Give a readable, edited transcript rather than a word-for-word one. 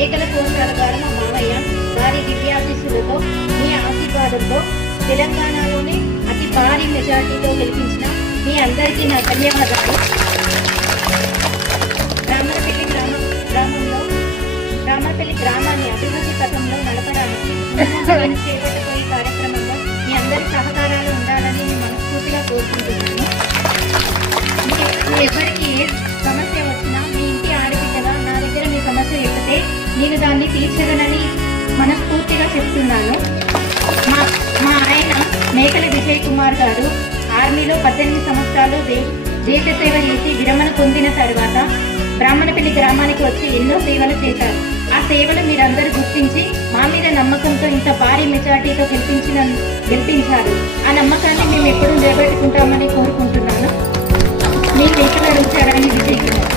మేకల కోసాల గారు మా మావయ్య వారి దివ్యాశీస్సులతో మీ ఆశీర్వాదంతో తెలంగాణలోనే అతి భారీ మెజార్టీతో గెలిపించిన మీ అందరికీ నా ధన్యవాదాలు. రామరపల్లి గ్రామాన్ని అభివృద్ధి పథంలో నడపడానికి చేపట్టబోయే కార్యక్రమంలో మీ అందరి సహకారాలు ఉండాలని నేను మనస్ఫూర్తిగా కోరుకుంటున్నాను. ఎవరికి ఏ సమస్య వచ్చినా మీ ఇంటి ఆడబిడ్డగా నా దగ్గర మీ సమస్య చెప్తే నేను దాన్ని తీర్చగలని మనస్ఫూర్తిగా చెప్తున్నాను. మా ఆయన మేకల విజయ్ కుమార్ గారు ఆర్మీలో 18 సంవత్సరాలు దేశ సేవ చేసి విరమణ పొందిన తర్వాత బ్రాహ్మణపల్లి గ్రామానికి వచ్చి ఎన్నో సేవలు చేశారు. ఆ సేవలు మీరందరూ గుర్తించి మా మీద నమ్మకంతో ఇంత భారీ మెజార్టీతో గెలిపించారు. ఆ నమ్మకాన్ని మేము ఎప్పుడూ నిలబెట్టుకుంటామని కోరుకుంటున్నాను. మీ మేకల రుచారాన్ని విజయ్ కుమార్.